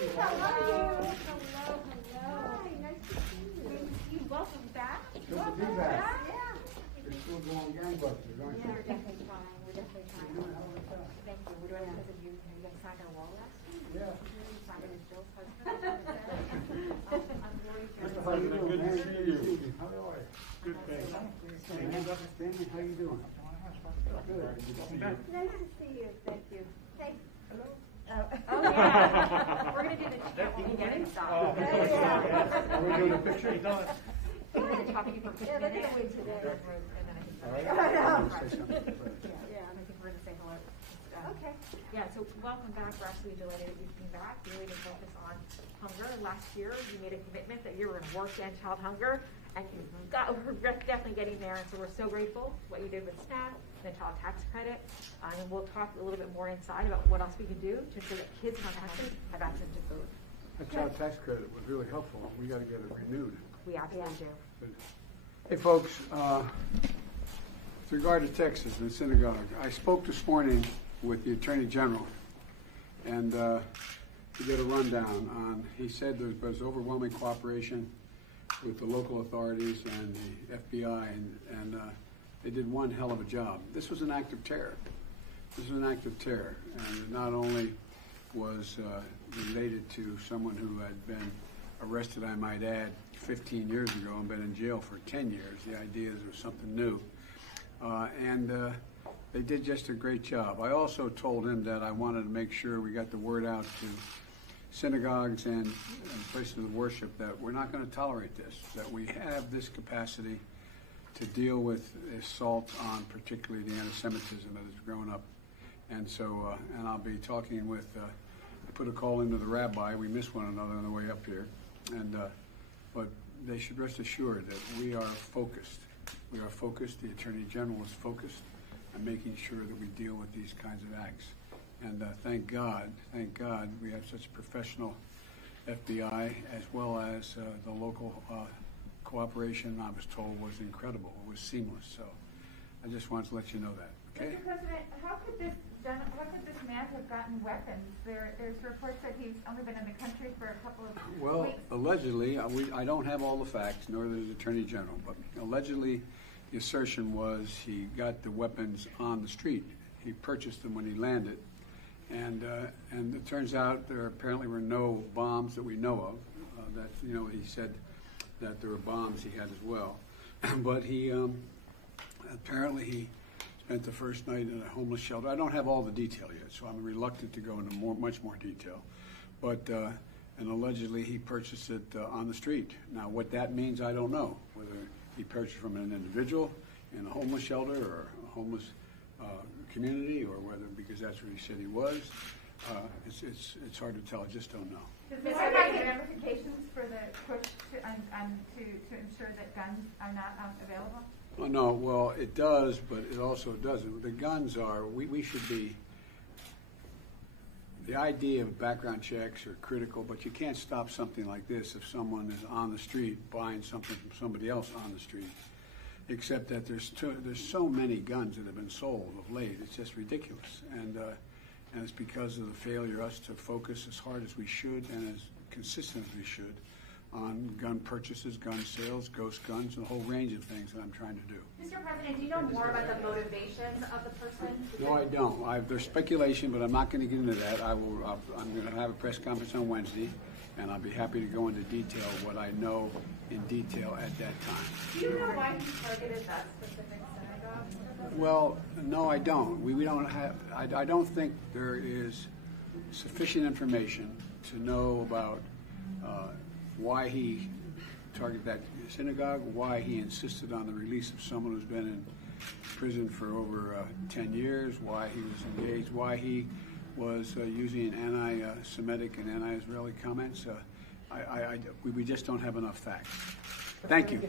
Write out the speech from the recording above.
Hello. Hi, nice to see you. Welcome back. Good to be back. Yeah. You're still going gangbusters, aren't you? We're definitely trying. Thank you. We're doing it because of you. You guys signed our wall last week. Yeah. You signed it with Jill's husband. I'm Lori Mr. Jerry. President, good to see you. How are you? Good, thanks. Stanley, how you doing? Good. Nice to see you. Thank you. Hey. Hello. Oh, yeah. We're going to do the chat when we get inside. Are we doing a picture? We're going to talk to you for 15 minutes. All right. Yeah, Say something. and I think we're going to say hello. Okay. Yeah, so welcome back. We're absolutely delighted that you came back. Really to focus on hunger. Last year, you made a commitment that you were going to work to end child hunger, and we're definitely getting there. And so we're so grateful for what you did with SNAP, the child tax credit, and we'll talk a little bit more inside about what else we can do to ensure that kids in our country have access to food. That child tax credit was really helpful. We got to get it renewed. We absolutely do. Good. Hey, folks. With regard to Texas and the synagogue, I spoke this morning with the Attorney General, and to get a rundown on. He said there was overwhelming cooperation with the local authorities and the FBI, and they did one hell of a job. This was an act of terror. This was an act of terror, and it not only was related to someone who had been arrested, I might add, 15 years ago and been in jail for 10 years. The idea is there was something new. They did just a great job. I also told him that I wanted to make sure we got the word out to synagogues and places of worship that we're not going to tolerate this, that we have this capacity to deal with assault on particularly the anti-Semitism that has grown up. And so, and I'll be talking with, I put a call into the rabbi. We missed one another on the way up here. And but they should rest assured that we are focused. We are focused. The Attorney General is focused on making sure that we deal with these kinds of acts. And thank God, we have such a professional FBI, as well as the local cooperation, I was told, was incredible. It was seamless. So I just wanted to let you know that. Okay? Mr. President, how could this man have gotten weapons? There's reports that he's only been in the country for a couple of weeks. Well, allegedly, I don't have all the facts, nor does the Attorney General, but allegedly the assertion was he got the weapons on the street. He purchased them when he landed. And it turns out there apparently were no bombs that we know of. That, you know, he said that there were bombs he had as well. But he apparently he spent the first night in a homeless shelter. I don't have all the detail yet, so I'm reluctant to go into much more detail. But and allegedly he purchased it on the street. Now, what that means, I don't know. Whether he purchased from an individual in a homeless shelter or a homeless community, or whether because that's where he said he was, it's hard to tell. I just don't know. Does this have any ramifications for the push to ensure that guns are not available? Well, no, well, it does, but it also doesn't. The guns are, we should be, the idea of background checks are critical, but you can't stop something like this if someone is on the street buying something from somebody else on the street. Except that there's so many guns that have been sold of late. It's just ridiculous, and it's because of the failure us to focus as hard as we should and as consistent as we should on gun purchases, gun sales, ghost guns, and a whole range of things that I'm trying to do. Mr. President, do you know more about the motivation of the person? No, I don't. There's speculation, but I'm not going to get into that. I'm going to have a press conference on Wednesday, and I'll be happy to go into detail what I know in detail at that time. Do you know why he targeted that specific synagogue? Well, no, I don't. We don't have. I don't think there is sufficient information to know about why he targeted that synagogue, why he insisted on the release of someone who's been in prison for over 10 years, why he was engaged, why he was using anti-Semitic and anti-Israeli comments. We just don't have enough facts. Thank you.